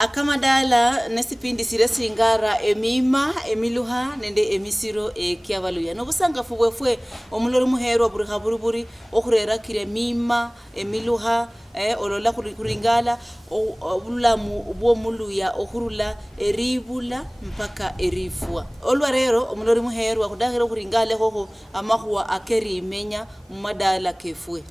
Akamadala nesipindi siresi ngara emima emiluha nende emisiro kiavaluya nobusanga fubwefwe omulori muhero buri okurera kire mima emiluha olola kuringala obulamu bwo muluya okurula eribula mpaka erifua olwarero omulori muhero akudahira kuringale koko amahuwa akerimenya mumadala kefwe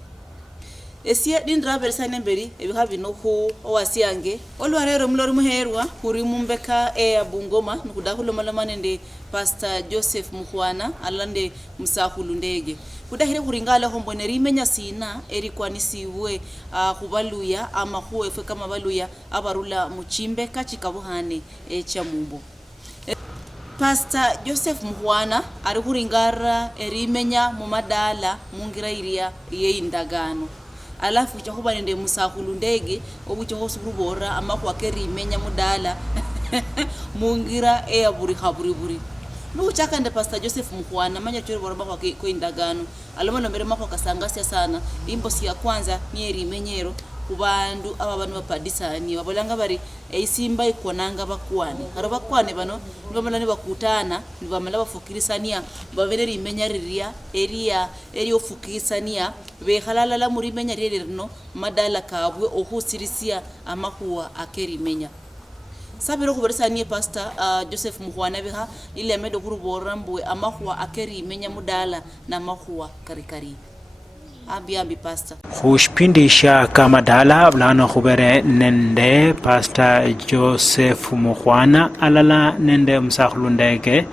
esie dindra bersane mberi ebihabi no ku owasiange olwarero mulori muherwa kuri mumbeka Bungoma nukudahulo malamane nde Pastor Joseph Muhwana alande musahulu ndege kudahire kuringala hombone rimenya sina eri kwanisiwe kubaluya ama huwe kama baluya abarula muchimbeka chikabuhane cha mumbo Pastor Joseph Muhwana ari kuringara erimenya mumadala mungira iria yeindagano alafu chakuba nende musahulu ndege obucho hosubura ama kwa keri imenya mudala mungira buri nuchaka nde Pastor Joseph Muhwana manya chori boraba kwa indagano alomano mbere mako kasangasya sana imbosi ya kwanza nieri menyero kubandu aba bantu bapadisani babolanga bari eisimba ikonanga bakwane haro bakwane bano nibamala bakutana nibamala bafukirisania bavereri imenya riria eri ofukisania behalala la muri menya ririno madala kabwe ohusirisia amakuwa akeri menya sabiro kuberesanie Pastor Joseph Muhwana beha ile medo kurubora mbwe amakuwa akeri menya mudala na makuwa karikari ambi Pastor Hushpindisha kamadala blano khubere nende Pastor Joseph Muhwana alala nende msahulu ndege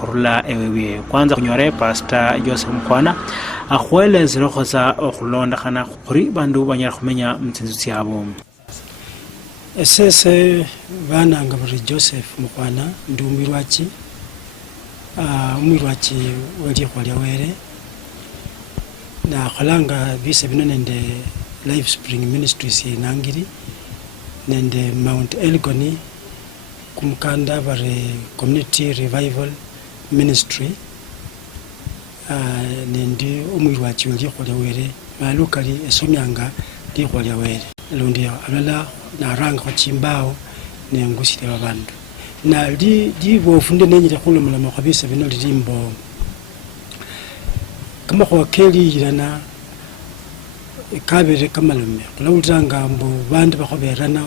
khurula ewewe kwanza kunyore Pastor Joseph Muhwana akhwele zirokhoza okhulonda khana khuri bandu banyala khumenya mtsinzu yabo esese bana ngabari Joseph Muhwana ndumirwachi umirwachi wali khwalya were na khalanga bise bino nende Life Spring Ministries nangiri nende Mount Elgon kumkanda bare Community Revival Ministry nende umwirwachi wali khwalya were malukali esomyanga li khwalya were lundi alala na ranga khochimbao ne ngusire babandu na di bofunde nenyire khulumula makhabisa bino lirimbo kama kwa keli yirana kabere kamalume kulawutanga mbo bandu bakhoberana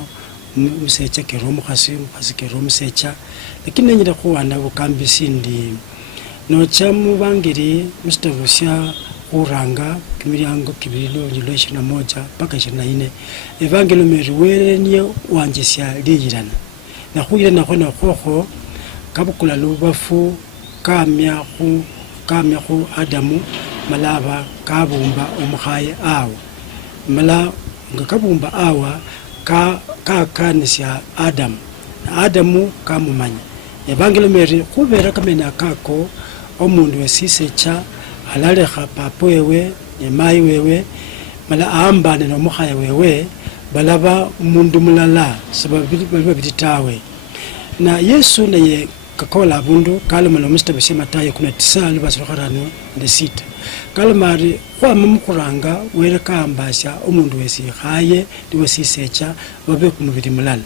musecha kero mukhasi kero musecha lakini nenyira khuwana bukambi sindi no chamu bangiri mustagusya uranga kimilyango kibilo relation moja paka 24 evangelo meriwere niyo wanjisya liyirana na khuyirana khona khokho kabukula lubafu kamya khu Adamu malaba kabumba omukhaye awa mala nga kabumba awa kanisya Adamu kamumanya evangelo meri khubera kamena kako omundu wesisecha alalekha papa wewe ne mai wewe mala aambane nomukhaye wewe balaba umundu mulala sababu babitawe na Yesu naye kakola abundu kalomala Mr. Matayo 19 basirokharano de sita kalmari kwa mumukuranga were kambasha omundu wesi khaye ndiwesisecha babe kumubiri mulala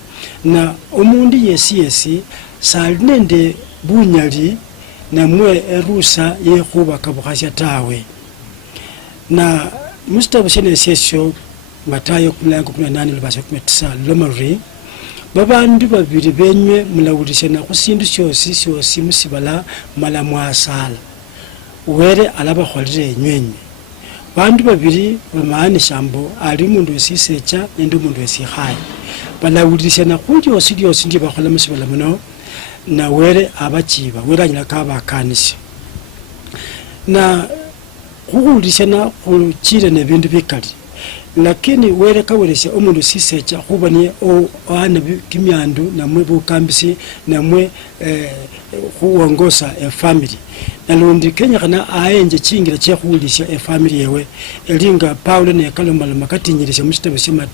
na omundu yesi sali nende bunyali namwe erusa yekhuba kabukhasya tawe na Mr. Sesio Matayo 18 basha 19 lomari babandu babiri benywe mulawulishana kusindu syosi musibala mala mwasala were alaba kholire nywenye bandu babiri bamaani shambo ali mundu wesisecha nende mundu wesikhaye balawulishana kulyosi ndi bakhola musibala muno na were abachiba were anyala kabakanisi na kuhulishana kuchire ne bindu bikali lakini were kawelesha omundu sisecha khubanie ana kimyandu namwe bukambisi namwe khuongosa family nalundi Kenya kana aenje chingira che khulisha family yewe elinga Paulo ne kalomala makatinyirisha mustebe sima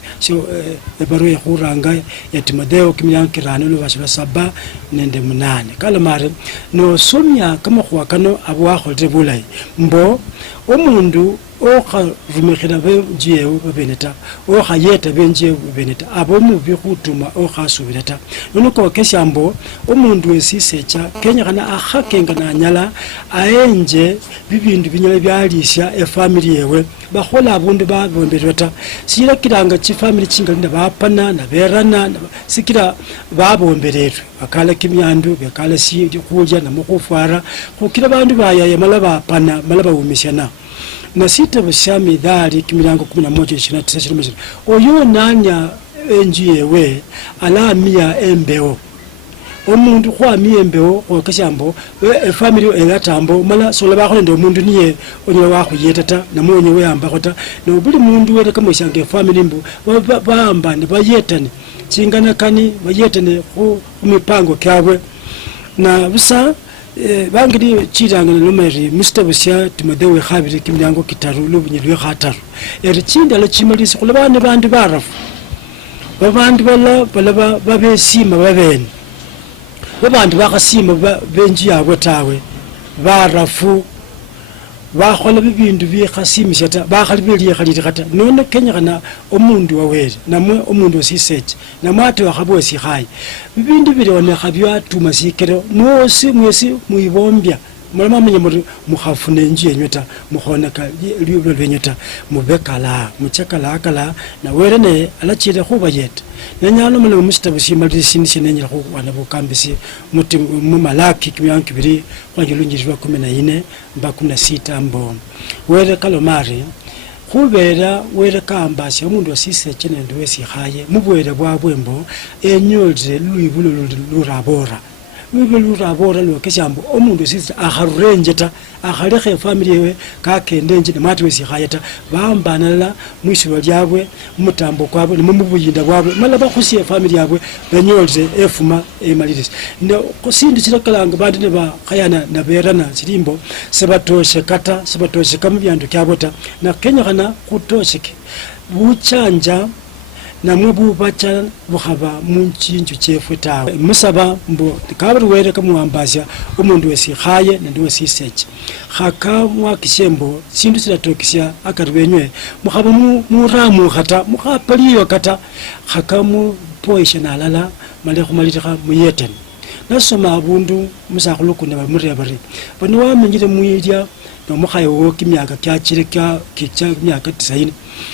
ebaruye khuranga ya Timotheo kimyankirano no basha 7 nende 8 kalomare no somya kama khwakano abwakholite bulai mbo omundu okha rumikhira benjiyewo babene ta okha yeta benjiyewo babene ta abo mubi khutuma okha subira ta nono kesha mbo omundu wesisecha kenyakhana akhakenga nanyala aenje bibindu binyala byalisya efamily yewe bakhola abundu babomberwa ta sira kiranga chifamily chingalinda bapana na berana sikira babombererwe bakala kimyandu bakala si khulya na mukhufara khukira bandu bayaya malaba apana malaba umishana na sita bushami dhali kimilango 11:29 oyo nanya enjiyewe alamia embeo omundu khwamia embeo okeshambo family elatambo mala sola bakho ndo mundu niye onye wakhuyeta ta namonye weyamba khota no buli mundu wele kama shange family mbu baamba ne bayetane chingana kani bayetane khu mipango kyabwe na busa bangiri chiranga nomeri mustabusya tumadewe khabiri kimyango kitaru lubunyelwe khataru eri chindalo chimalisi khulabane bandu barafu babandu bala babesima babene babandu bakhasima benji yabwe tawe barafu bakhola bibindu bikhasimisha ta bakhali byekhaliri khata none kenyakana omundu wawere namwe omundu osiseche namwate wakhabwe sikhaye bibindu bilone khabyatuma sikero mwesi muibombya mulama menye muri mukhafune nje nyota mukhoneka libyo lwenyota mubekala muchakala akala na werene alachire khuba yeta nanyalo mule mustabusi malisi sinenya khu wana bukambisi muti mumalaki kimyanki biri kwangilunjirwa 14 mba 16 mbo were kalomari khubera were kambasi omundu wasise chenendo wesi khaye mubwere bwabwembo enyolze luibulo lurabora lurabora lokeshambo omundu sisi akharenjeta akhalekhe family yewe kakendenje nemati wesi khayeta bambanala mwisho lyabwe mutambo kwabwe nemubuyinda bwabwe mala bakhusiye family yabwe benyolze efuma emalirisi no kusindi chirakalanga bandi ne ba khayana na berana sirimbo sebatoshe kamubyandu kyabota na kenyakana kutosheke buchanja namwe bubacha bukhaba munchinju chefwe tawe musaba mbo kabari were kamuambasya omundu wesi khaye nandi wesi seche khaka mwakishembo sindu silatokisya akarwenywe mukhaba muramu khata mukhapaliyo kata khakamu poisha nalala male khumalira muyeten nasoma abundu musakhuluku ne bamurebare bano wamenyire muyirya nomukhayo wokimyaka kyachire kicha myaka 90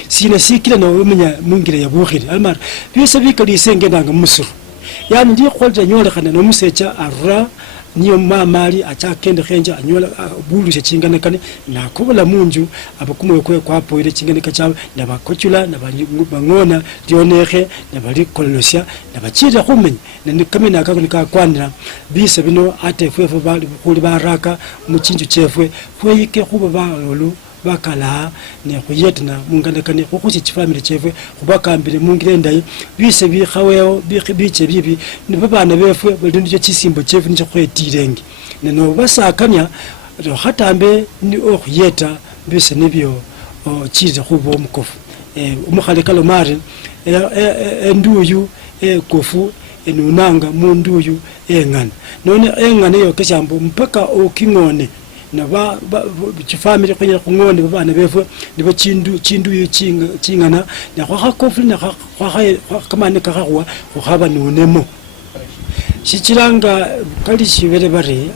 sina sikira no umenya mungire yabukhire almar byose bikalise ngendanga musuru yani ndi kholja nyole khana no musecha arra niyo mamali achakende khenja anyola bulushe chingana kane na kubula munju abakumwe kwa poire chingana kachawe na bakochula na bangona dionekhe na bali kolosya na bachira khumenya na kamena akakunika kwanira bise bino ate fwefe bali kuli baraka muchinju chefwe fweyike khuba balolu bakala ne khuyetna mungandakane khukhusi chifamily chefwe khubakambire mungirendai bise bikhawewo biche bibi ne babana befwe balindi chisimbo chefwe nicho khwetirenge neno basakanya khatambe ni okhuyeta bise nibyo chize khubo omukofu umukhale kalomari enduyu kofu enunanga munduyu engana none engana yo keshambo mpaka okingone na ba chifamily kwenye kungone babana befwe nibo chindu chingana na kwa kofu na kwa kamane kakwa khaba nunemo shichiranga kali shibere bare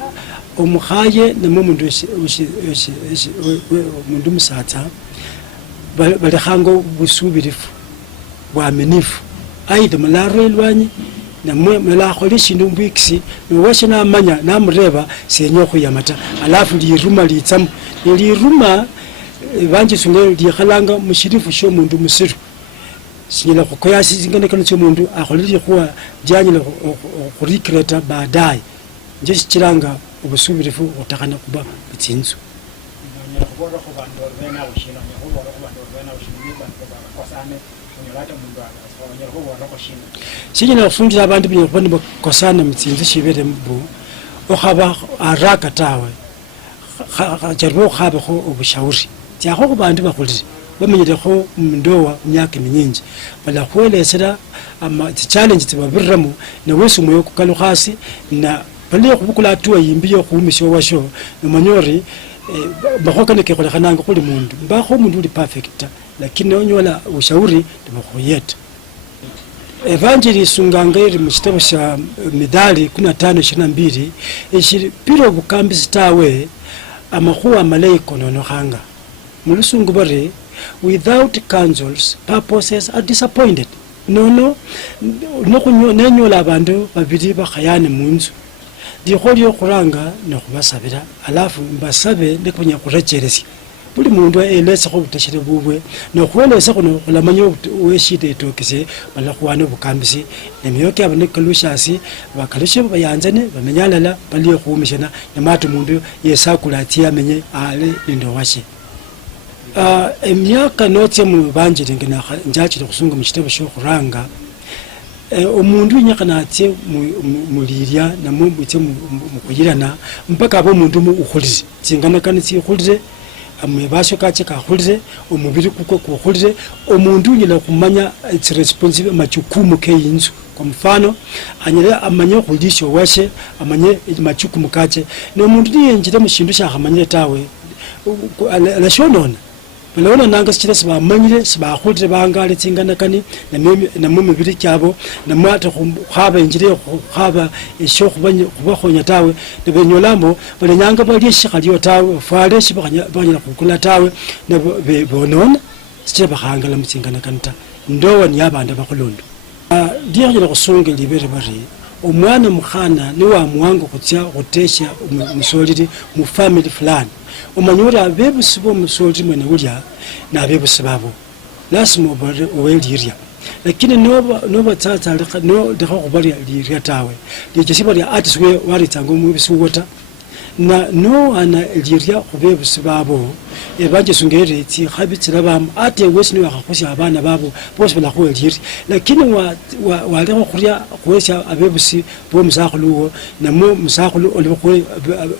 omukhaye namundu mundu musatsa bali khango busubirifu bwamenifu aide malaro elwanyi namwe mala kholi shindu mbikisi niwashe na manya namreba senyo khuyamata alafu liruma litsam liruma banje sunge likhalanga mushirifu sho mundu musiru sinyela khoya singane kana sho mundu akholi khwa janyela khurikreta baadaye nje sichiranga ubusubirifu utakana kuba bitsinzu sinyela kufungira abantu binyo kubona bakosana mutsinzi shibere mbu okhaba araka tawe jarbo khaba kho ubushauri tyakho kubantu bakhulire bamenyere kho ndowa myaka minyinji bala khwelesera ama challenge tibabirramu na wesu moyo kukalukhasi na bali khubukula tuwa yimbiyo khumisho washo nomanyori bakhokane kekholekhananga khuli mundu mbakho mundu uli perfect lakini onyola ushauri ndibakhuyeta Evangeli sunganga iri mu kitabo kya Midali 15:22 eshipira obukambisi tawe amakhuwa amalayi kononokhanga mulusungu bari without counsels purposes are disappointed nono nenyola abandu babiri bakhayane munzu likho lyokhuranga nekhubasabira alafu mbasabe nekunya khurecheresya buli mundu elesekho obutashire bubwe nokhuwelesa khuno khulamanya weshida etokese balakhuwana obukambisi nemyoke abo nekalushasi bakalushe bayanzane bamenya alala baliye khumishana nemati mundu yesakula ati amenye ale lindo washe emyaka notse mu banjiri ngina njachire khusunga mu kitabo shokhuranga omundu inyakana atye mulirya namubutse mukuyirana mpaka abo mundu ukhulire tsingana kana tsikhulire amwebasho kache kakhulire omubiri kuko kukhulire omundu unyela kumanya its responsible machukumu ke yinzu kwa mfano anyela amanye khulisho washe amanye machukumu kache no mundu yenjira mushindu shakhamanyire tawe alashonona balona nanga sichira sibamanyire sibakhulire bangale tsingana kani namwe mibiri kyabo namwata khaba injire khaba esho khubakhonya tawe nebenyolambo balenyanga bali shikhaliyo tawe fale shibanyala khukula tawe nebonona sichira bakhangala mutsingana kanta ndowa ni abanda bakholondo ndiyakhila khusonga libere bari omwana mukhana ni wa muwango kutya khutesha musoliri mu family fulani omanyora abebusi bomusoliri mwene ulya nabebusi babo lazima owelirya lakini noba tsatsa no dekho khubali lirya tawe lichesiba lya atiswe waritsanga omubisi wota na no ana lirya khubebusi babo ebanje sungere tsi khabitsira bam ate wesini wakhakhusya abana babo bose balakhueliri lakini walekho khurya khwesya abebusi bomusakhuluwo namo musakhulu olibokwe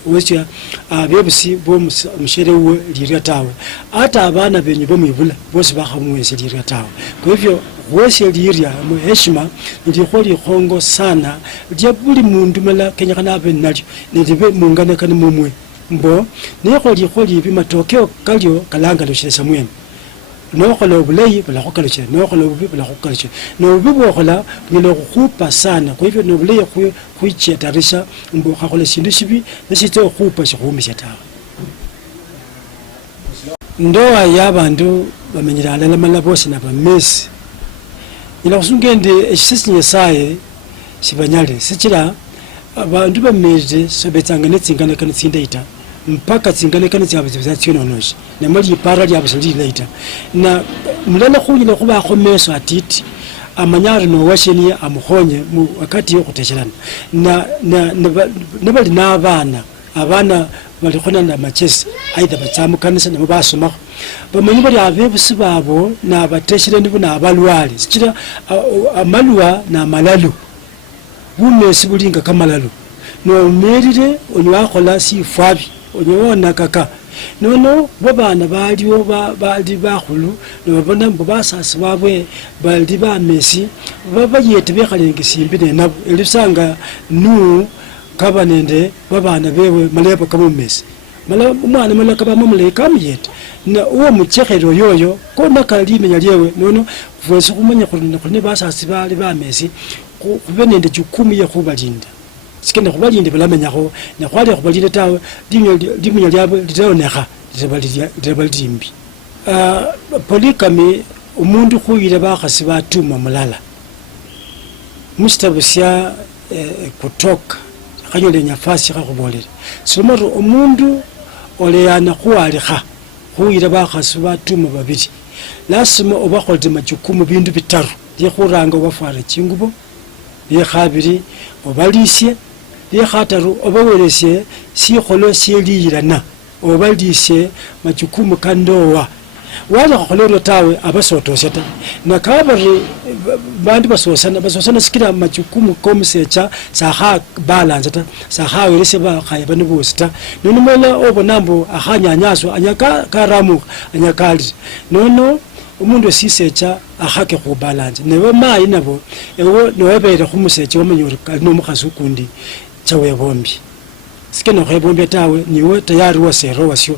wesya abebusi bomusherewo lirya tawe ata abana benyu bomwibula bose bakhamwesya lirya tawe kwa hivyo wesya lirya mu heshima ndikho likhongo sana lya buli mundu mala kenyakana abe nalyo ndibe mungana kana mumwe mbo nekho likholi bimatokeo kalyo kalanga loshesa mwene nokhola obulayi balakhukalukira nokhola obubi balakhukalukira nobubi bwokhola bunyala khukhupa sana kwa hivyo nobulayi khwichetarisha mbo khakhola shindu shibi nesitse okhupa shikhumisha tawe ndoa yabandu bamenyira alala mala bosi nabamesi ila khusungende eshisisi nyesaye sibanyale sichira abandu bameje sobetsanga netsingana kana tsindaita mpaka tsingana kana tsabuzibza tsinonoshi nemali para lya busali later na mulala khunyina kuba khomeso atiti amanyari no washeni amukhonye mu wakati yo kuteshelana na bali na abana bali khona na machesi aidha batsamu kanisa na basoma bamanyi bali abebusi babo na bateshelani buna abalwali sichira amalwa na malalu bumesi bulinga kamalalo no merire onywakhola sifwabi onyona kaka nono babana baliwo bali bakhulu nobabona mbo basasi babwe bali bamesi babayete bekhalenga simbi nenabo elisanga nu kabanende babana bewe maleba kamumesi mala umwana mala kabamo muleka muyete na uwo muchekhero yoyo kona kalimenya lyewe nono vwese kumanya khune basasi bali bamesi kubenende jukumu ya kubalinda sikenda kubalinda balamenyakho ne khwale kubalinda tawe limenya lyabo litaonekha litabalimbi polygamy umundu khuyira bakhasi batuma mulala mustabo sya kutoka khanyole nyafasi khakubolera somoto umundu oleyana khuwalikha khuyira bakhasi batuma babiri lasima obakholde majukumu bindu bitaru likhuranga obafwara chingubo likhabiri obalisye likhataru obawelesye sikholo syeliyirana obalisye majukumu kandowa wala kholero tawe abasotosya ta nakabari bandu basosana sikira majukumu komsecha saha balance ta saha welese ba khayaba nibusta nonomola obonambo akhanyanyaso anyaka karamu anyakali nono umundu sisecha akhake khu balance newe mayi nabo ewo nowebere khumusecha wamenyore no mukhasi ukundi chawe bombi sikeno khebombya tawe niwe tayari wasero wasyo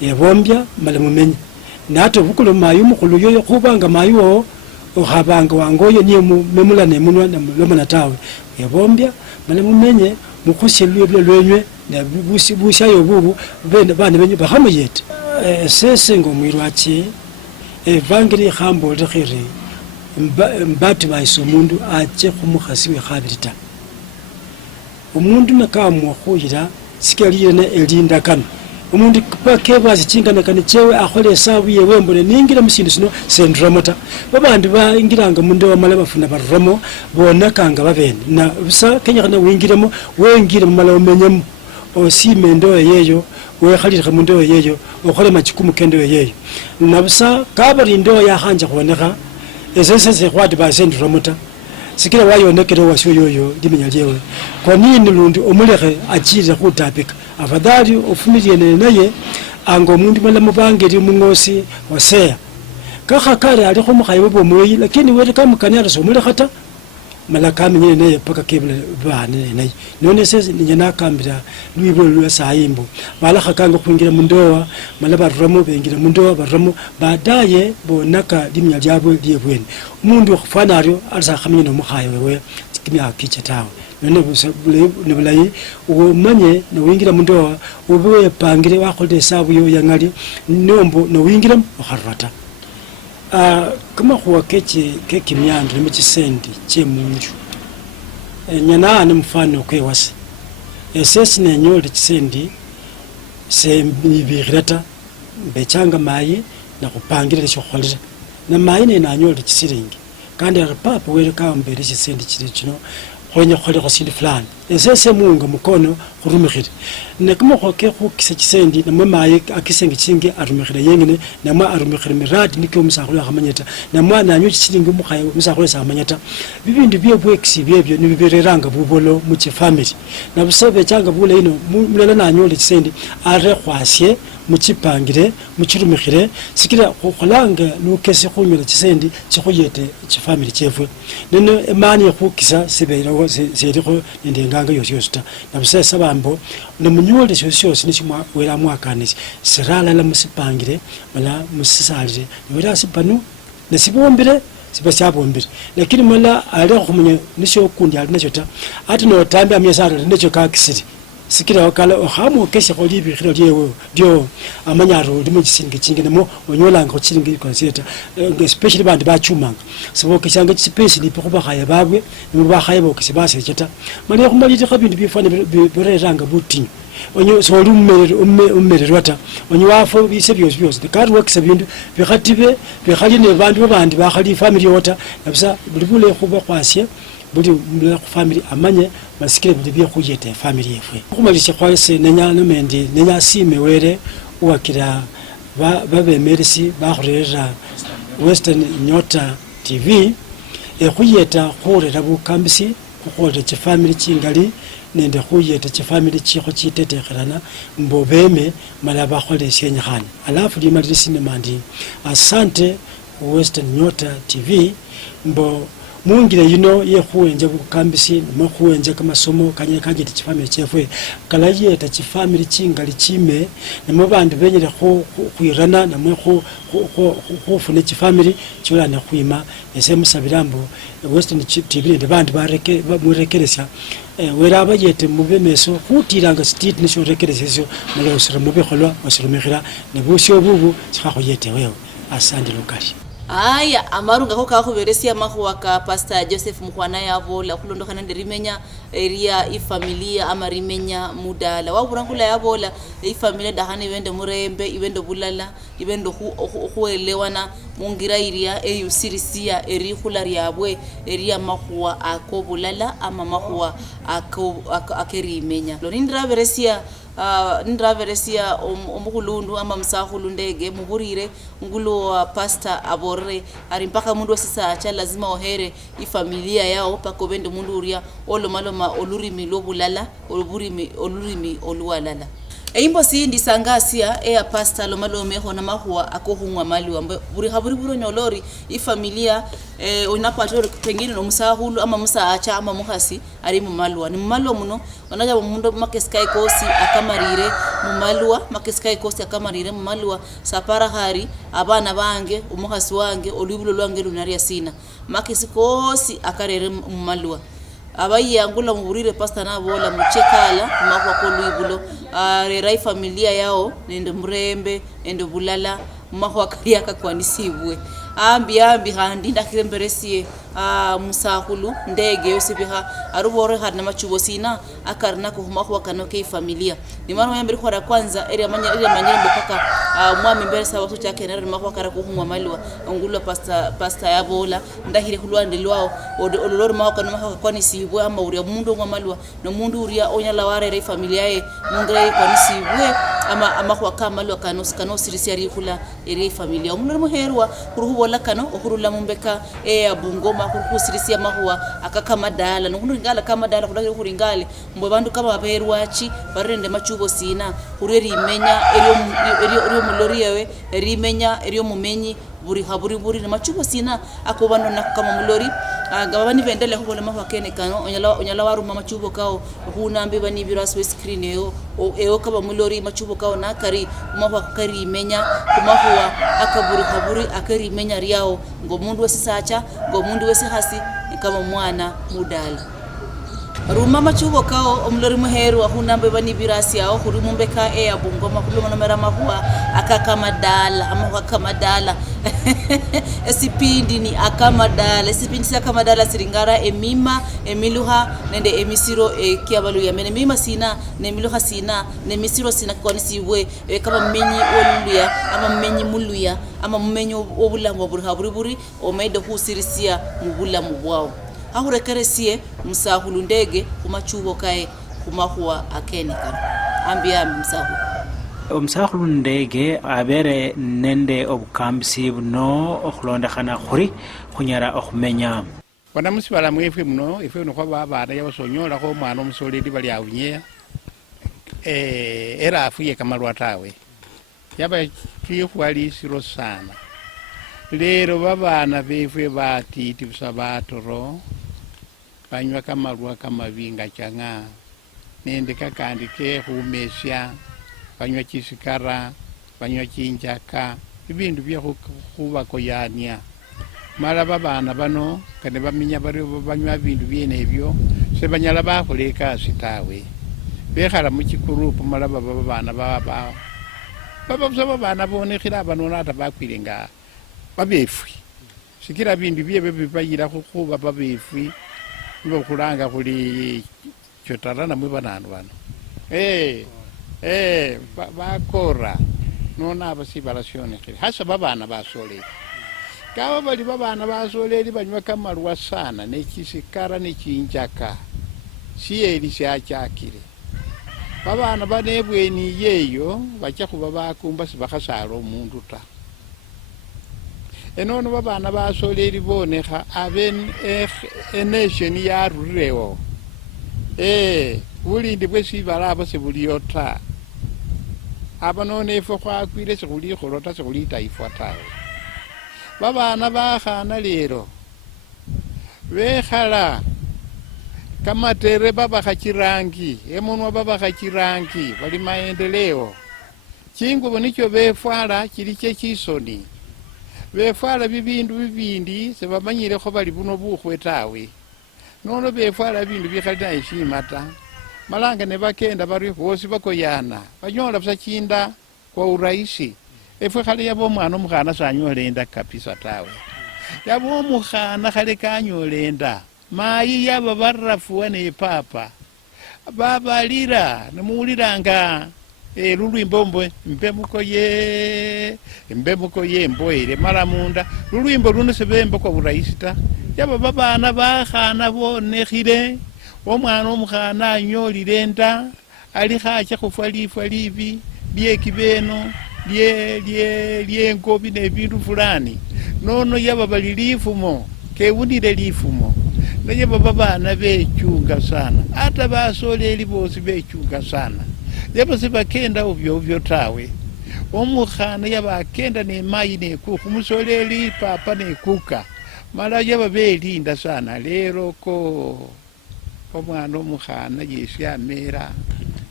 yebombya mala mumenye nato bukulo mayu mukhulu yoyo khubanga mayu okhabanga wangoyo niye memula nemunwa lomana tawe yebombya mala mumenye mukhosye lwebyo lwenywe na bushayo bubu bana benyu bakhamuyete sese ngomwirwache evangeli khambolera khiri mbati bayiso umundu ache khumukhasi we khabirita umundu nakamwa khuyira sikaliyene elinda kana umundu pakebasi chingana kana chewe akhole sabu yewe mbone ningira mushindu sino sendramota babandi baingiranga munde wamala bafuna baramo bonakanga babene na busa kenya kana wingiramo wengire mumala umenyemo osime ndo yeyo wekhalire mundu yeyo okhole machikumu kendo yeyo nabusa kabari ndo ya hanja khonekha esese khwati basendura muta sikira wayonekere wasyo yoyo limenya lyewe kwa nini lundi omulekhe achire khutapika afadhali ofumiliene naye ango mundu mala mubangeri mungosi waseya kakhakare ali khomukhayiwe bomoyi lakini wele kamukanyala somulekha malaka mwenye naye paka kebule bane naye none sese ninyana kambira lwibo lwa sayimbo balakha kanga kwingira mundoa malaba ramo bengira mundoa baramo baadaye bonaka limya lyabo lyebweni umundu khufana aryo alisa khamenya no mukhaye wewe kimya kicha tawe none nebulayi umanye no wingira mundoa ubuye pangire wakholde sabu yo yangali nombo no wingira okharata kama khuwa keki myandre muchisendi chemunju nyana ne mfano kwewase esesi nenyole chisendi se mibirata bechanga mayi na kupangira chokholera na mayi ne nanyole chisiringi kandi arapapa wele kambere chisendi chiri chino khonya khole khosindi fulani esese munga mukono khurumikhire nekuma khoke khukisa chisendi namwe maye akisengi chingi arumikhire yengene namwe arumikhire miradi nikyo musakhulu akhamanyeta namwe nanyo chilingi mukhaye musakhulu samanyeta bibindu byebwekisi byebyo nibibereranga bubolo mu family nabusabe changa bule ino mulala nanyole chisendi are khwasye muchipangire muchirumikhire sikira khulanga nukese khunyola chisendi chikhuyete chifamily chefwe nene emani yakhukisa sibeira zerikho ndenganga yosyosita nabusesa bambo nemunyole syosyose nichimwa wera mwakanisi sirala la musipangire mala musisalire wera sipanu nesibombire sibasabombire lakini mala ale khumunya nisho kundi ali nachota ati no tambe amyesara ndicho kakisiri sikira wakala ohamu keshe kholibi khiro lyewe dio amanyaro limu chisingi chingene mo onyolanga chilingi konseta especially bandi bachumanga sibo kishanga chipesi lipo khaya babwe niba khaya bokisi base cheta mali khumalite khabindu bifane bireranga butinyu onyo so lummere rwata onyo wafo bise byose kandi wakisa bindu bikhatibe bikhali ne bandu bandi bakhali family yota nabisa bulibule khuba kwasye buli mula family amanye masikire bili bye khuyete family yefwe khumalisha khwase nenya nomendi nenya sime were wakira babe merisi bakhurera Western Nyota TV khuyeta khurera bukambisi khukhola chi family chingali nende khuyeta chi family chikho chitetekherana mbobeme mala bakhole syenyakhane alafu limalisi nemandi asante Western Nyota TV mbo mungire yino ye khuwenja bukambisi mo khuwenja kamasomo kanye chifamily chefwe kala yeta chifamily chingali chime nemo bandu benyere khwirana namwe khufune chifamily chulana khwima ese musabirambo Western TV ndi bandu murekeresya wera abayete mubemeso khutiranga state nisho rekeresyo malo usira mubekholwa wasirumikira nebusyo bubu chikhakhoyete wewe asandi lokali aya amarunga ko kakhuberesia makhuwa ka Pastor Joseph Mukhwana yabola khulondokhana ndirimenya area ifamilia ama rimenya mudala waburangula yabola ifamilia dahane ibende murembe ibende bulala ibende khuelewana mungira area eyusirisia eri khulari yabwe area makhuwa akobulala ama makhuwa akerimenya lo ndraveresia omukhulundu ama msakhulu ndege muburire ngulo Pastor aborre ari mpaka mundu sasa acha lazima ohere ifamilia yao pako bende mundu uria olomaloma olurimi lobulala olurimi oluwalala Eimbo si ndisangasia ya pasta lomalome hona mahua akohungwa mali ambayo buri haburi buro nyolori i familia unapatoro pengine no musahulu ama musaacha ama muhasi ari mu malwa ni malwa muno onaja mundo makeskai kosi akamarire mu malwa makeskai kosi akamarire mu malwa sapara hari abana bange umuhasi wange olubulo lwange lunari asina makesi kosi akarere mu malwa abayi angula muburire pasta na bola muchekala makwa ko luibulo rai familia yao nende murembe ende bulala makwa kariaka kwanisibwe ambi handi ndakiremberesie musahulu ndege yosibiha arubore hadna machubo sina akarna ko makwa kanoke familia ni mara yambiri kwa kwanza eri manyere mpaka mwami mbere sawa tu chake na makwa kara ko humwa malwa ngulwa pasta ya bola ndahire kulwande lwao ololori makwa makwa kwanisibwe ama uri mundu ngwa malwa no mundu uri onyala ware rai familia ye mungre kwanisibwe ama kwa kamalwa kano sirisiari kula eri familia mundu muherwa kuruhubola kano okurula mumbeka abungoma kukusirisia mahua akakamadala nokuringala kamadala kudakira kuringale mbo bandu kama baberwachi barende machubo sina kureri imenya eriyo mulori yewe erimenya eriyo mumenyi buri na machubo sina akobano nakama mulori gabani vendele ko le mahwa kene kano onyala waru machubo kao kunambe bani biraswe screen eo kaba mulori machubo kao nakari mahwa kari imenya kumahwa akaburi akari imenya riao ngo mundu wesisacha ngo mundu wesihasi kama mwana mudala ruma machubo kao omlori muheru ahunambe bani birasi yao kurimumbeka abungoma kuluma mera mahua akakamadala amahwa kamadala esipindi ni akamadala esipindi si akamadala siringara emima emiluha nende emisiro kiabalu ya mene mima sina ne emiluha sina ne misiro sina kwa nisiwe kama mmenyi oluya ama mmenyi muluya ama mmenyi obula buri omedo husirisia mubula mubwao ahurekeresie musahulu ndege kumachubo kae kumahua akenika ambi musahulu omusahulu ndege abere nende obukambisi buno okulondekhana khuri khunyara okhumenya wana musibala mwefwe muno efwe no kwa bana yabasonyola ko mwana omusoleli bali awunye era afuye kamalwa tawe yaba kikhwali siro sana lero babana befwe batiti busabatoro banywa kamalwa kamavinga changa nende kakandi ke khumesya banywa chisikara banywa chinjaka ibindu bya khubakoyania mala babana bano kane baminya bari banywa bindu byene ebyo se banyala bakhuleka sitawe bekhala mu chikurupu mala babana baba babana bonekhira bano nata bakwilenga babefwi sikira bindu byebe bibayira khuba babefwi ngokulanga kuli chotarana mwe bananu bano bakora nona abasibalasyone hasa babana basoleli kaba bali babana basoleli banywa kamalwa sana nechisikara nechinjaka siyeli syachakire babana banebweni yeyo bacha kuba bakumba sibakhasala omundu ta enono babana basoleli bonekha aben nation yarurewo bulindi bwesibala abo sebuliyo ta aba none efwe khwakwile sikhulikholo ta sikhulitaifwa tawe babana bakhana lero bekhala kamatere babakha chirangi emunwa babakha chirangi bali maendeleo chingubo nicho befwala chili chechisoni befwala bibindu bibindi sebamanyilekho bali buno bukhwe tawe nono befwala bindu bikhalina heshima ta malanga ne bakenda bari hosi bakoyana banyola busa chinda kwa urahisi efwe khale yabo mwana omukhana sanyolenda kabisa tawe yabo omukhana khale kanyolenda mayi yaba barafuwa ne papa babalira nemuuliranga lulwimbo mbemukoye mboire mara munda lulwimbo luno sebemba kwa urahisi ta yaba babana bakhana bonekhile omwana omukhana anyolile nda ali khacha khufwa lifwa libi lyekibeno lyengobi nebindu fulani nono yaba bali lifumo kewunile lifumo nayaba babana bechunga sana ata basoleli bosi bechunga sana yaba sibakenda ovyo tawe omukhana yaba akenda nemayi nekuka umusoleli papa nekuka mala yaba belinda sana lero ko omwana omukhana yesi amera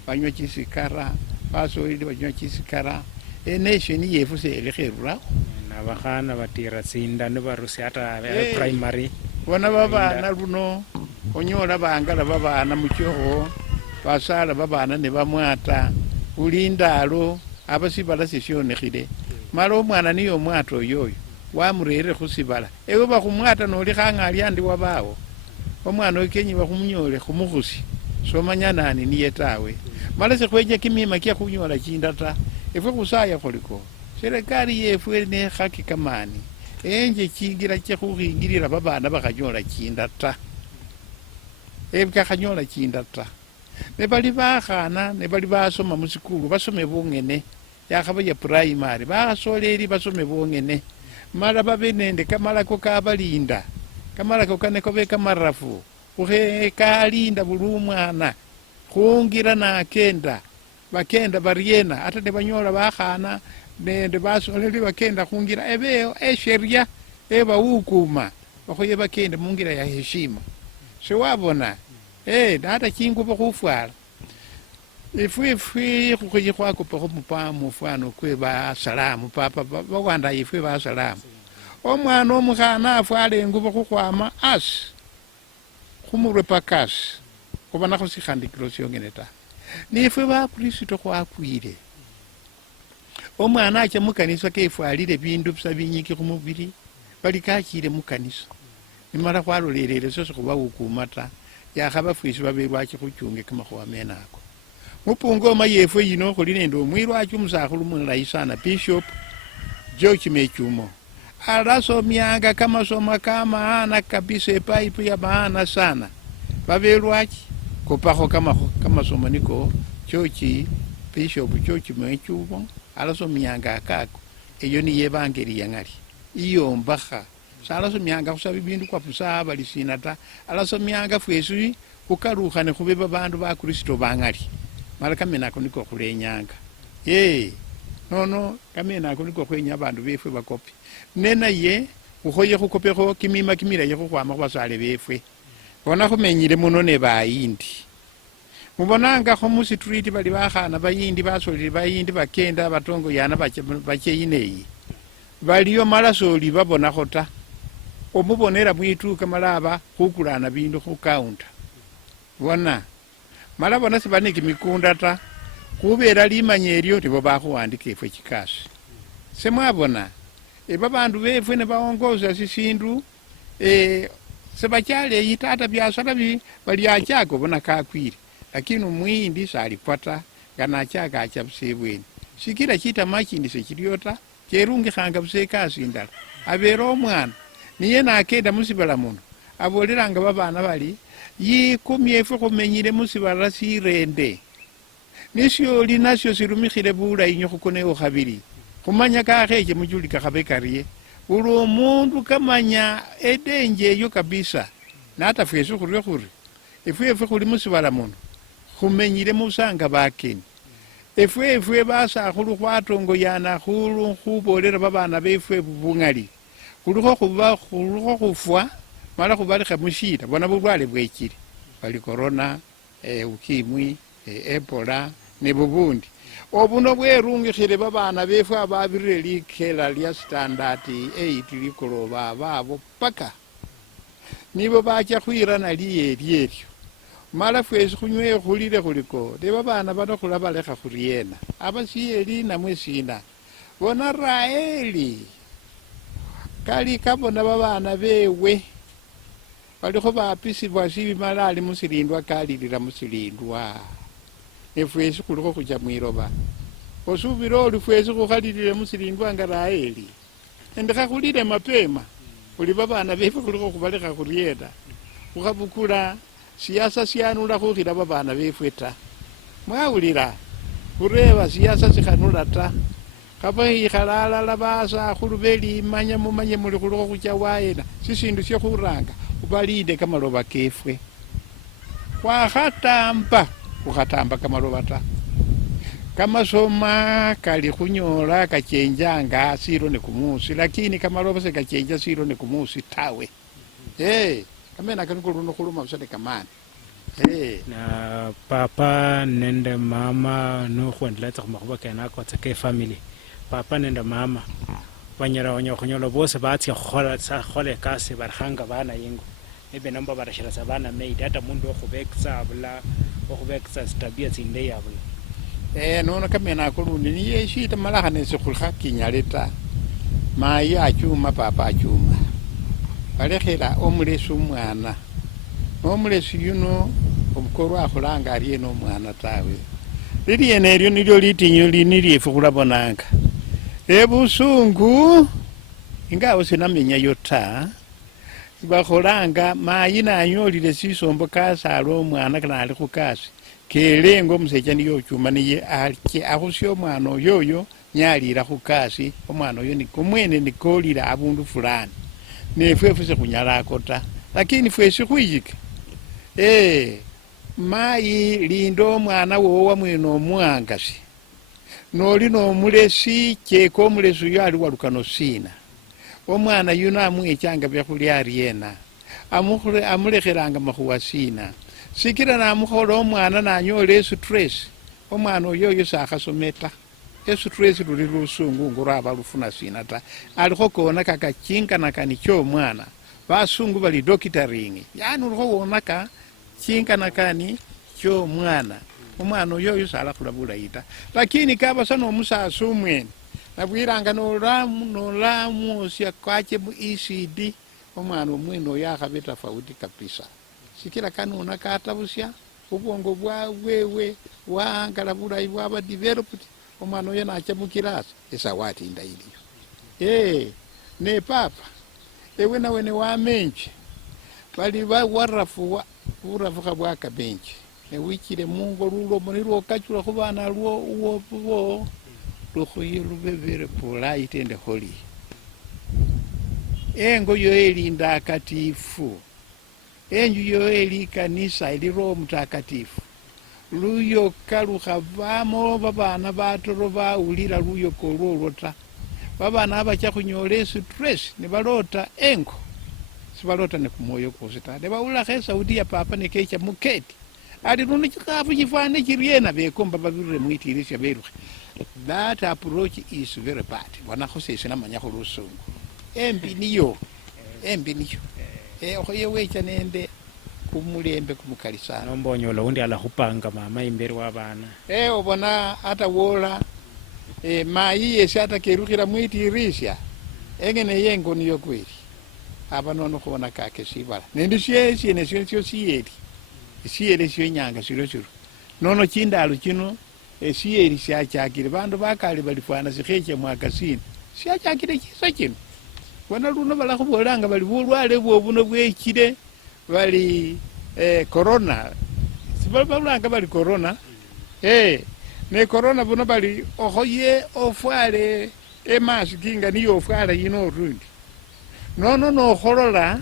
banywa chisikara basoleli banywa chisikara enesheni yefu selekheruraho nabakhana batira sinda nibarusi hata primary bona babana luno onyola bangala babana muchoho basala babana ne bamwata ulindalo abasibala sesyonekhile mala omwana niyo omwata oyoyo wamurere khusibala ewe bakhumwata noli khang'ali andi wabawo omwana oyo kenyi bakhumunyole khumukhusi somanya nani niye tawe mala sekhweja kimima kyakhunyola chinda ta efwe khusaya khuliko serikali yefwe nekhaki kamani enje chingira chekhukhingilila babana bakhanyola chinda ta ebikakhanyola chinda ta nebali bakhana nebali basoma musikulu basome bongene yakhaba ya primary basoleli basome bongene mala babe nende kamalako kabalinda kamalako kaneko be kamarafu ukhe kalinda buli umwana khungira nakenda bakenda bariena ate nebanyola bakhana nende basoleli bakenda khungira ebeyo esheria ebawukuma bakhoye bakenda mungira ya heshima sewabona nata chingubo khufwala ifwe khukhoye khwakupakho mufano kwe basalamu papa bawanda ifwe basalamu omwana omukhana afwala engubo khukhwama asi khumurwe pakasi khubonakho sikhandikilo syongene ta nifwe bakristo khwakwile omwana acha mukanisa kefwalile bindu bisa binyiki khumubili bali kachile mukanisa nimala khwalolelele sosi khubawukuma ta yakhaba fwesi babelwachi khuchunge kamakhuwa menako mupungoma yefwe yino khuli nende omwilwachi umusakhulu mulayi sana Bishop George Mechumo alasomyanga kamasoma kamaana kabisa epaipu ya maana sana babelwachi kopakho kamasomo niko George Bishop George Mechumo alasomyanga akako eyo niye evangeli yangali iyombakha salasomyanga khusaba bindu kwa pusa bali sina ta alasomyanga fwesi khukalukhane khube babandu ba Kristo bangali mala kamenako niko khulenyanga nono kamenako niko khwenya bandu befwe bakopi nena ye khukhoye khukopekho kimima kimilayi khukhwama khubasale befwe bona khumenyile muno ne bayindi mubonangakho musitreet bali bakhana bayindi basolile bayindi bakenda batongo yana bacheyineyi baliyo mala soli babonakho ta omubonera mwituka malaba khukulana bindu khukaunta bona mala bona sibaniki mikunda ta kubera limanya elyo tibo bakhuwandika efwe chikasi semwabona babandu befwe ne baongoza sisindu sebachale yitata byasala bali achako bona kakwire lakini umwindi salipata ganachaka achapsebweni sikira chita machindi sekiriota cherungi khanga busekasi ndala abera omwana niye nakenda musibala muno abolelanga babana bali yikumyefe khumenyile musibala sirende nisyoli nasyo sirumikhile bulayi nyo khukonewo khabili khumanya kakheche mujulika khabe kariye buli omundu kamanya edenje eyo kabisa nata fwesi khurwe khuri efwe khuli musibala muno khumenyile musanga bakeni efwe basakhulu khwatongoyana khulu khubolera babana befwe bungali khulikho khufwa mala khubalekha mushida bona bulwale bwechile bali corona ukimwi ebola ne bubundi obuno bwerungikhile babana befwe ababirire likhela lya standard 8 likoloba babo paka nibo bacha khwirana liyelyo mala fwesi khunywe khulile khuliko de babana bano khulabalekha khuriena abasiyeli namwe sina bona Raeli kali kabona babana bewe balikho bapisibwa sibimala ali musilindwa kalilira musilindwa efwesi khulikho khucha mwiloba osubira oli fwesi khukhalilile musilindwa nga Raeli endekha khulile mapema khuli babana befe khulikho khubalekha khuriena khukhabukula siasa sianula khukhila babana befwe ta mwawulira khureba siasa sikhanula ta khaba ikhala alala basakhulu belimanya mumanye muli khulikho khucha wayena sisindu syekhuranga ubalinde kamaloba kefwe khwakhatamba khukhatamba kamaloba ta kamasoma kali khunyola kachenjanga silo ne kumusi lakini kamaloba se kachenja silo ne kumusi tawe kamena kanikuluno khuluma busane kamani na papa nende mama nokhwendeletsa khumakhuba kenako tsake family papa nende mama banyala khunyola bose batsya khukhola ekasi barikhanga bana yingo ebe namba barashirasa bana maid hata mundu okhubekisa abula okhubekisa sitabia tsindeyi abula nono kamena akulundi niye shita malakhane sikhulekha kinyale ta mayi achuma papa achuma balekhela omulesi omwana nomulesi yuno obukoro akhulanga aliye nomwana tawe liliene elyo nilyo litinyo lini lyefe khulabonanga ebusungu ingawo sinamenyayo ta bakholanga mayi nanyolile sisombo kasala omwana kanali khukasi kelenga omusecha niyo ochuma niye akhusya omwana oyoyo nyalira khukasi omwana oyo omwene nikolila abundu fulani nefwefe sekhunyalako ta lakini fwesi khwiyika mayi linda omwana wowo wamwene omwangasi noli nomulesi cheka omulesi uyo ali walukano sina omwana yuno amwechanga byakhulya aryena amulekhelanga makhuwa sina sikira namukhola omwana nanyola estress omwana oyoyo sakhasome ta estress luli lusungu nguraba lufuna sina ta alikho kona kakachinkanakani kyomwana basungu bali doctoring yani ulikho wonaka chinkanakani kyomwana omwana oyoyo salakhula bulayi ta lakini kabasa nomusasi omwene nabwiranga nolamusya kwache mu ECD omwana omwene oyo akhabe tofauti kabisa sikila kanuna katabusya ubwongo bwawewe wangala bulayi bwaba developed omwana oyo nacha mukilasi esawati indayiliyo ne papa ewe nawe ne wamenje bali warafu burafukha bwakabenje newikile mungo lulo monilwo kachula khubana lwo lukhuyilu very polite and holy engo yo elinda akatifu enju yo eli kanisa ili Roho Mtakatifu luyoka lukhavamo babana batoro bawulira luyoka olwolota babana abacha khunyola stress nebalota engo sibalota nekumwoyo kwosi ta nebawulakho esauti ya papa nekecha muketi ali luno chikhafu chifane chiriena bekomba babirire mwitirisya berukhe that approach is very bad wanakho sese namanyakho lusungu embi niyo okhoye wecha nende kumulembe kumukalisana nombonyola undi alakhupanga mama imberi wabana obona hata wola mayi yesi hata kerukhila mwitirisya engene yengo niyo kweli aba nono khubona kake sibala nende syene syo siyeli syenyanga silo nono chindalo chino siyeli syachakile bandu bakali balifwana sikheche mwakasini syachakile chiso chino wana luno balakhubolanga bali bulwale bwobuno bwechile bali corona sibalanga bali corona ne corona buno bali okhoye ofwale emasiki nga niyo ofwala yino orundi nono nokholola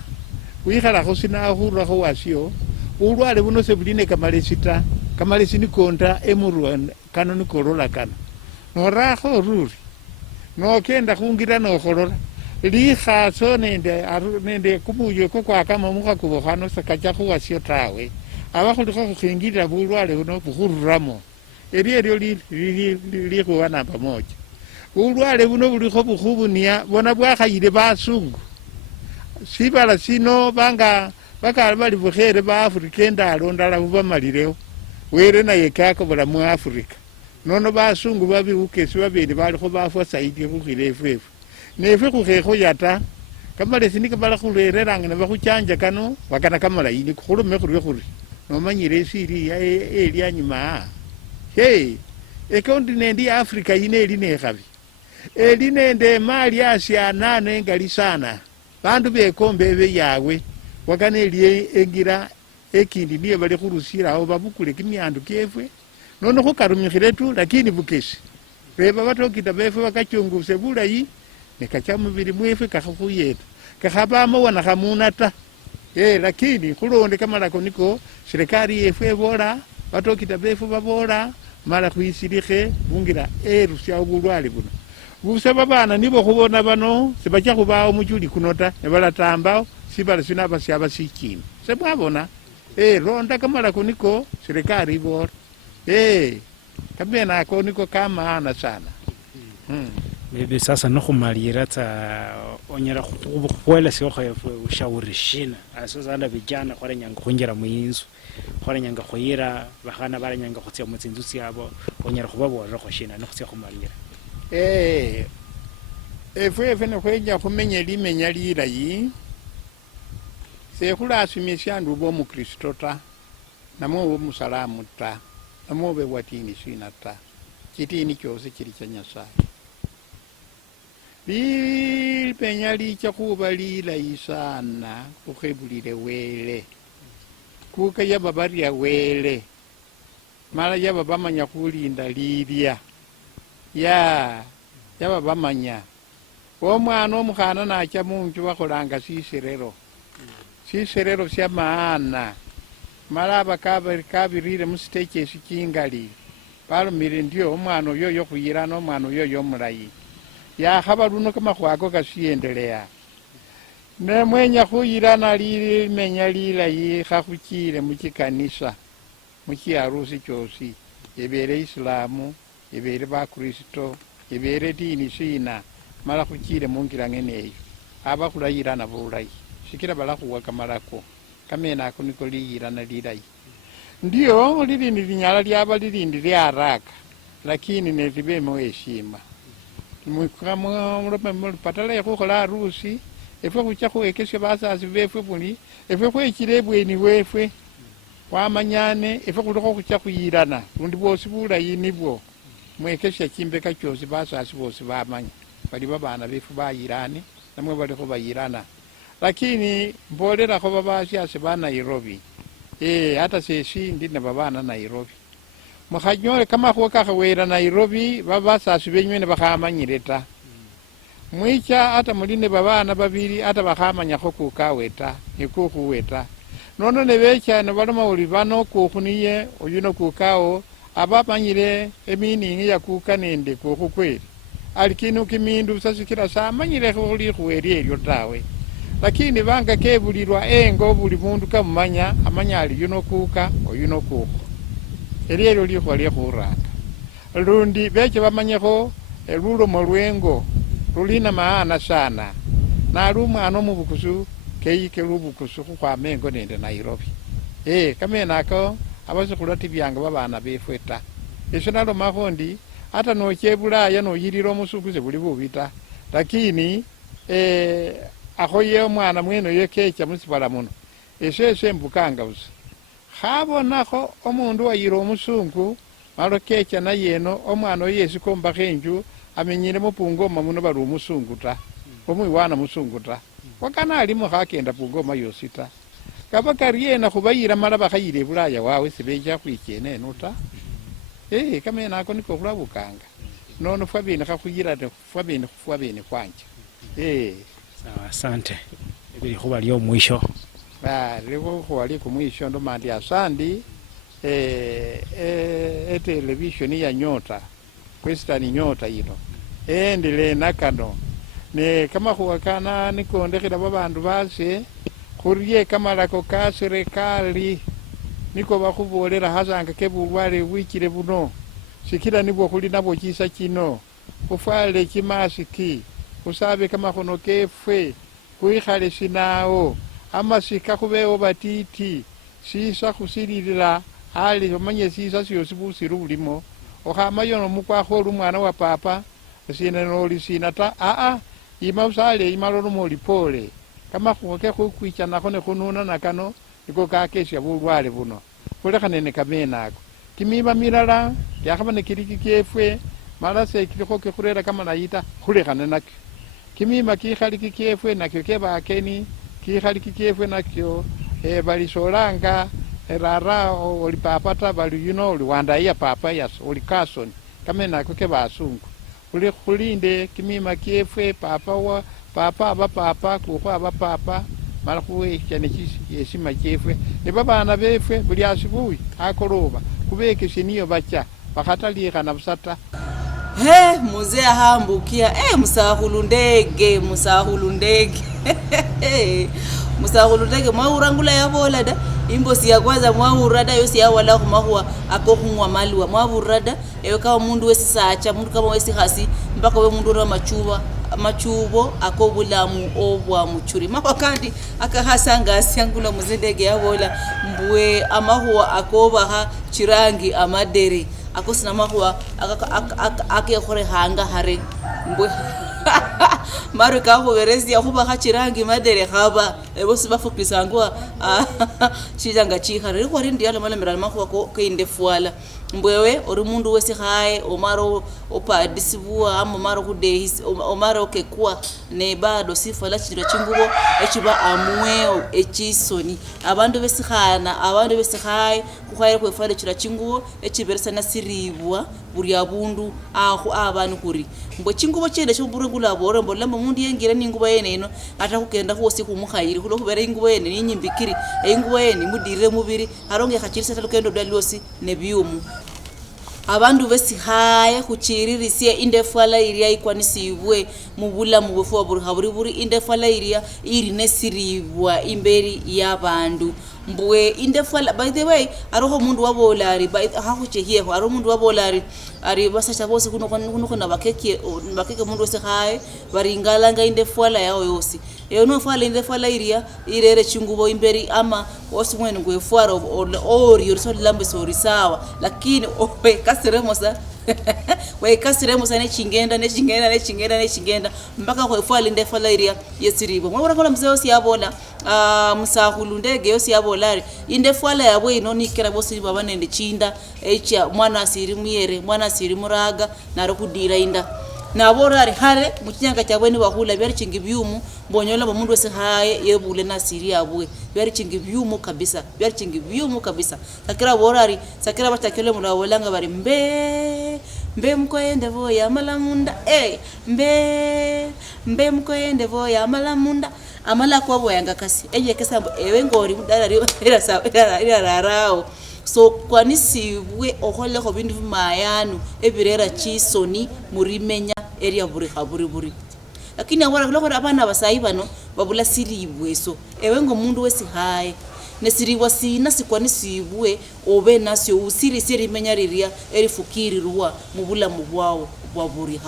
wikhalakho sinakhurrakho wasyo bulwale buno sebuline kamalesi ta kamalesi nikonda emurwana kano nikolola kano norakho oruri nokenda khungira nokholola likhaso nende kumuyo kokwakama mukhakubo khano sakacha khuwasyo tawe aba khulikho khukhingirira bulwale buno bukhururamo elyo likhuwa namba moja bulwale buno bulikho bukhubunia bona bwakhayile basungu sibala sino bakali bali bukhere ba Afrika endalo ndala bubamalirewo were naye kakobola mu Afrika nono basungu babiuke sibabeli balikho bafwa saidi khukhile efwefe nefe khukhekho yata kamalesi nikabala khurereranga nebakhuchanja kano wakana kamalayini khulume khurwe khuri nomanyire esiri elianyuma ekontinenti ya Afrika yine eli nekhabi eli nende mali asyanana engali sana bandu bekombe ebe yawe wakana eli engira ekindi niye bali khurusirawo babukule kimyandu kyefwe nono khukarumikhile tu lakini bukesi beba batokita befwe bakachunguse bulayi nekacha mubili mwefwe kakhakhuyeta kakhabamo wana khamuna ta lakini khulonde kamalako niko serikali yefwe ebola batokita befwe babola mala khwisirikhe bungira erusya obulwale buno busa babana nibo khubona bano sebacha khubawo muchuli kuno ta nebalatambawo sibala sino abasi abasikini semwabona ronda kamala kuniko serikali ibora kamena ako niko kamaana sana. Bibi sasa nokhumalira tsa onyera khwela siokho ushauri shina asozana vijana khwalenyanga khunjira muyinzu khwalenyanga khuyira bakhana balenyanga khutsia mutsinzu syabo onyera khubabolerakho shina nokhutsia khumalira efwe nekhwenya khumenya limenya lilayi sekhulasimisya ndu bomukristo ta namwe bomusalamu ta namwe bewatini sina ta chitini chosi chili cha Nyasaye limenya licha khuba lilayi sana khukhebulile wele kuka yaba barya wele mala yaba bamanya khulinda lilya yaba bamanya omwana omukhana nacha munju bakholanga sisirero sya maana mala abakabirire musitechi esikingali balumile ndio omwana oyo khuyirana omwana oyo omulayi yakhaba luno kamakhwako kasiendelea nemwenya khuyirana limenya lilayi khakhukile muchikanisa muchiarusi chosi ebele Islamu ebele bakristo ebele dini sina mala khuchile mungira ng'eneyo aba khulayirana bulayi sikila balakhuwa kamalako kamena ako niko liyirana lilayi ndio lilindi linyala lyaba lilindi lya haraka lakini nelibemo heshima patala yakhukhola harusi efwe khucha khuwekesya basasi befwe buli efwe khwechile ebweni wefwe khwamanyane efwe khulikho khucha khuyirana lundi bosi bulayi nibwo mwekesya chimbeka chosi basasi bosi bamanya bali babana befwe bayirane namwe balikho bayirana lakini mbolerakho babasyasi ba Nairobi hata sesi ndi na babana Nairobi mukhanyole kamakhuwa kakhawera Nairobi babasasi benywe nebakhamanyile ta mwicha hata muli ne babana babili hata bakhamanyakho kukawe ta nekukhuwe ta nono nebecha nebaloma uli bano kukhuniye oyuno kukawo abamanyile eminingi ya kuka nende kukhu kweli alikinu kimindu sasikila samanyile khulikhuweli elyo tawe lakini banga kebulirwa engo buli mundu kamumanya amanya ali yuno kuka oyuno kukhu elyo likhwa lyekhuranga lundi beche bamanyekho lulomo lwengo lulina maana sana nali umwana omubukusu keyike lubukusu khukhwama engo nende Nairobi kamena ako abasikhula tibyanga babana befwe ta esyo nalomakho ndi hata noche Bulaya noyilila omusuku sebuli bubi ta lakini akhoye omwana mwene oyo kecha musibala muno esyo embukanga busa khabonakho omundu wayira omusungu malo kecha nayeno omwana oyo yesikombakho enju amenyile mupungoma muno bali omusungu ta omwiwana musungu ta wakana alimo khakenda pungoma yosi ta kaba kariyena khubayira mala bakhayile Bulaya wawe sibecha khwichene eno ta kamena ako niko khulabukanga nono fwabene khakhuyirane fwabene kwanja sawa asante ebili khuba lyo mwisho liko khwali kumwisho ndo mandi asandi television ya Nyota Western Nyota yino endile nakano ne kama khuwakana nikondekhela babandu base khuriye kamalako ka serikali niko bakhubolera hasanga kebulwale bwikile buno sikila nibwo khuli nabwo chisa chino khufale chimasiki khusabe kamakhono kefwe kwikhale sinawo amasika khubewo batiti sisa khusililila ali omanye sisa syosi busiri bulimo okhamayono mukwakho oli umwana wa papa sina noli sina ta ima usale imalolomo olipole kamakhuwa kekhukwichanakho nekhununa nakano niko kakesya bulwale buno khulekhanene kamena ako kimima milala kyakhaba nekiliki kyefwe mala sekilikho kekhurera kamalayita khulekhane nakyo kimima kikhaliki kyefwe nakyo kebakeni kikhaliki kyefwe nakyo balisolanga rara oli papa ta bali yuno oli wandaiya papa yas oli kasoni kamena ako kebasungu khulinde kimima kyefwe papa abapapa kukho abapapa mala khuwechane yesima kyefwe ne babana befwe buli asibuyi akoloba kubekesye niyo bacha vakhatalikhana busata he muzee ahambukia musahulu ndege musahulu ndege mwaurangula yavola da imbosi ya kwanza mwaurada yosi yawala khumahua akokhungwa malwa mwaurada ewe kama mundu wesisacha mundu kama wesihasi mpaka we mundu machubo akobulamu obwa muchuri mako kandi akahasanga asyangula muzindege yavola mbwe amahua akobaha chirangi amadere akosina mahua akekhore hanga hare mbwe maro kaho verezi ya kuba hachirangi madere khaba ebosi bafukisangwa chijanga chihare ko rindi yalo mala mirana mako ko inde fuala mbwewe ori mundu wesi hae omaro opa disibua amo maro kudehis omaro kekwa ne bado sifala chiro chingubo echiba amwe echisoni abandu besi hae kuhaye ko fale chira chingubo echiberesa na siribwa buri abundu aho abantu kuri mbo chingubo chende cyo burungula bore mbo lamba mundu yengira ningubo yene ino ata kugenda hose kumukhayiri kulo kubera ingubo yene ninyimbikiri ingubo yene mudirire mubiri aronge khachirisa talukendo daliosi ne byumu abandu besihaye kuchiririsie indefala iria ikwanisibwe mubula mubufo buri indefala iria iri nesiribwa imberi yabandu mbwe indefala by the way aroho mundu wabolari by hakuchehiye aro mundu wabolari ari basacha bose kuno na bakeke mundu wesihaye baringalanga indefala yao yosi no fala indefala iria irere chingubo imberi ama wose mwene ngwefwara ori so lambe sori sawa lakini kasiremo nechingenda mpaka kwefwala indefala iria yesiribo mwabona kola mzee osi yabola musahulu ndege yosi yabolari indefala yabwe inonikera bose babanende chinda echa mwana asiri muyere mwana asiri muraga naro kudira inda naborari hare mukinyanga cyabwe ni bahula byari cingi byumu mbonyola bamundu wese haye yebule nasiri yabwe byari cingi byumu kabisa sakira borari sakira batakele mulawolanga bari mbe mkoende voya malamunda mbe mkoende voya malamunda amala kwa boyanga kasi eje kesambo ewe ngori mudara rarao so kwanisibwe ohole ko bindu mayanu ebirera chisoni murimenya area buri lakini awara kuloko abana basayi bano babula silibwe so ewe ngo mundu wesi haye nesiriwa sina sikwanisibwe obe nasyo usiri siri menya riria erifukiri ruwa mubula mubwawo bwaburi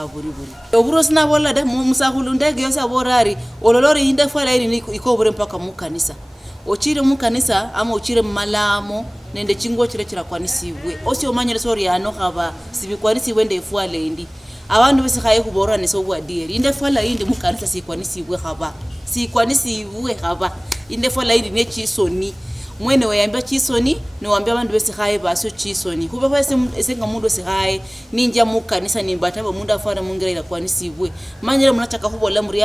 oburo sina bola de musahulu ndege yosa borari ololori inde fala iri ikobure mpaka mukanisa ochire mukanisa ama ochire malamo nende chingo chire chirakwanisibwe osi omanyere sori ano khaba sibikwanisibwe nde fwale indi abantu bese khaye kubora neso bwadiri inde fwala indi mukanisa sikwanisibwe khaba inde fwala indi nechisoni mwene weyambia chisoni ne wambia abantu bese khaye baso chisoni kuba bese esenga mundu bese khaye ninja mukanisa nimbata ba mundu afana mungira kwanisibwe manyere munataka kubola muri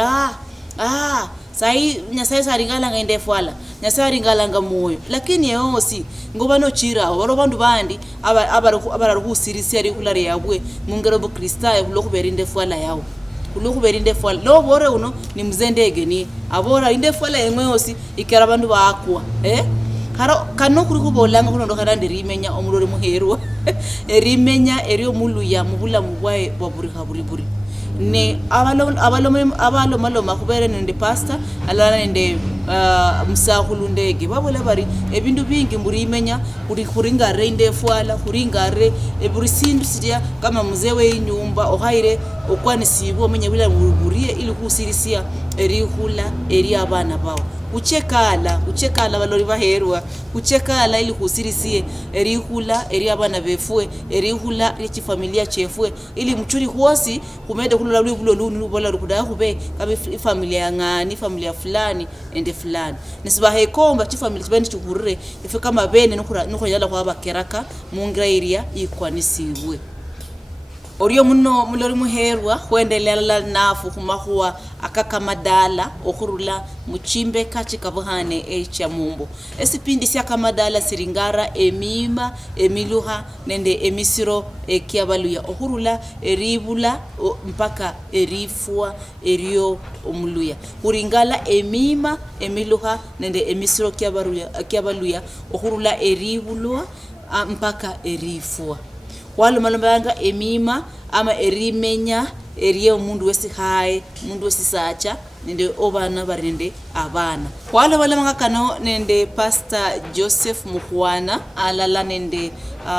sai nyasaye saringalanga indefwala nyasaye ringalanga moyo lakini yosi ngoba no chira waro bandu bandi abaruhusirisi ari kulare yabwe mungero bo kristaye kulokubera indefwala yawo kulokubera indefwala lo bore uno ni mzendege ni abora indefwala yemwe yosi ikara bandu bakwa kano kuri kubolanga kuno ndokana ndirimenya omulore muherwa erimenya eriyo muluya mubula mubwaye buri ne abalo maloma kubere nende pastor alala nende musahulu ndege babola bari ebindu bingi murimenya kuringare indefwala kuringare eburi sindu sidia kama muzewe inyumba ohaire okwanisibo omenye bila murugurie ili kusirisia erihula eri abana bawo uchekala balori baherwa uchekala ili kusirisie erihula eri abana befwe erihula richi familia chefwe ili mchuri huosi kumede kulula lubulo lubola rukuda hube kabe familia yangani familia fulani ende fulani nisibahe komba chi familia bendi chukurure ife kama bene nuko yala kwa bakeraka mungira iria ikwanisibwe oriyo muno mulori muherwa kwendelela nafu kumahuwa akakamadala okurula muchimbe kachika buhane echa mumbo esipindi sya kamadala siringara emima emiluha nende emisiro ekiabaluya okurula eribula mpaka erifua eriyo omuluya kuringala emima emiluha nende emisiro kiabaluya okurula eribulwa mpaka erifua walomalombanga emima ama erimenya eriye umundu wesihaye umundu wesisacha nende obana barende abana wala balamanga kano nende Pastor Joseph Mukhwana alala nende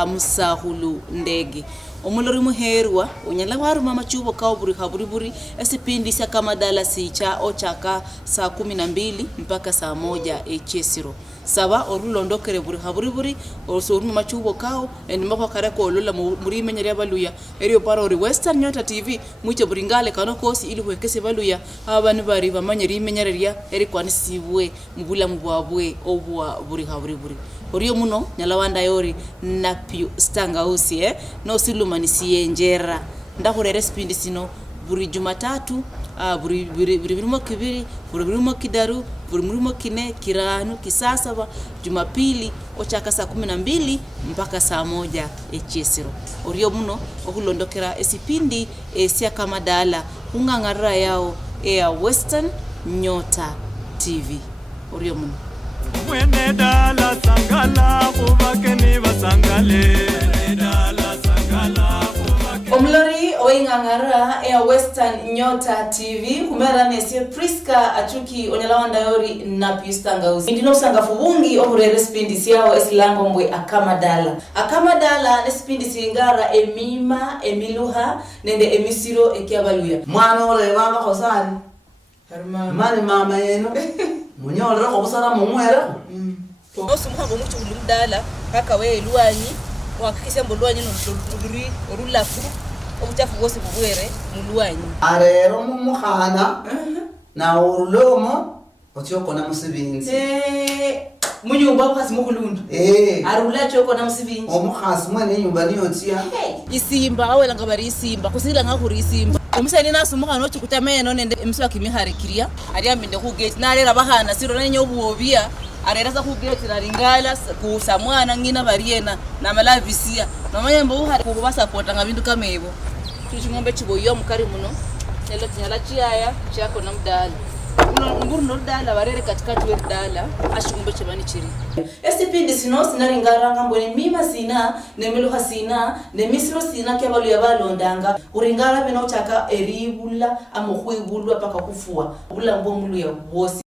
Musahulu Ndege omulori muherwa unyala waruma machubo ka buri esipindi sya kamadala sicha ochaka saa 12 mpaka saa 1 echesiro saba orulondokere buri osoruma machubo kao endimako kare ko lola muri menyere baluya eriyo para ori Western Nyota TV muche buringale kano kosi ili kwekese baluya abana bari bamanyeri menyereria eri kwanisibwe mubula mubwabwe obwa buri oriyo muno nyalawanda yori napio stangausi no silumanisiye njera ndakurere spindi sino buri Jumatatu burimo kibiri burimo kidaru burimo kine kirano kisasaba Jumapili ochaka saa 12 mpaka saa 1 echesiro oriyo muno okulondokera esipindi esya kamadala ungangara yao ya Western Nyota TV oriyo muno mwene dala sangala kubakeni basangale dala sangala omlori oingangara ya Western Nyota TV kumera nesi Priska achuki onyalawanda yori na pistangauzi ndino sangafu bungi ohurere spindi siao esilango mbwe akamadala nesipindi singara emima emiluha nende emisiro ekiabaluya mwana ole banga khosani mani mama yeno munyolera khobusara mumwera osumuhambo muchu ulumdala kaka we luanyi wakikisha mbulwanyi noluri orulafu obuchafu bwose bubwere mulwanyi arero mumukhana na urulomo otyoko na musibinzi munyumba kwasi mukulundu arula choko na musibinzi omukhasi mwene nyumba niyotia isimba awela ngabari isimba kusila ngakuri isimba omusani nasumukhana ochikutameno nende emiswa kimiharikiria ari ambinde ku gate nalera bahana siro nanyo obwobia arerasa ku gate naringala ku samwana ngina bariena na malavisia namanya mbo hari ku basapota ngabindu kamebo tuchingombe chiboyo mukari muno nelo tinyala chiaya chako na mdala nguru no dala barere katikati we dala ashingombe chebani chiri esipindi sino sinaringara ngambone mima sina nemiluha sina nemisiro sina kebalu yabalondanga uringara bino chaka eribula amokhwibulwa paka kufua bula mbomulu ya bosi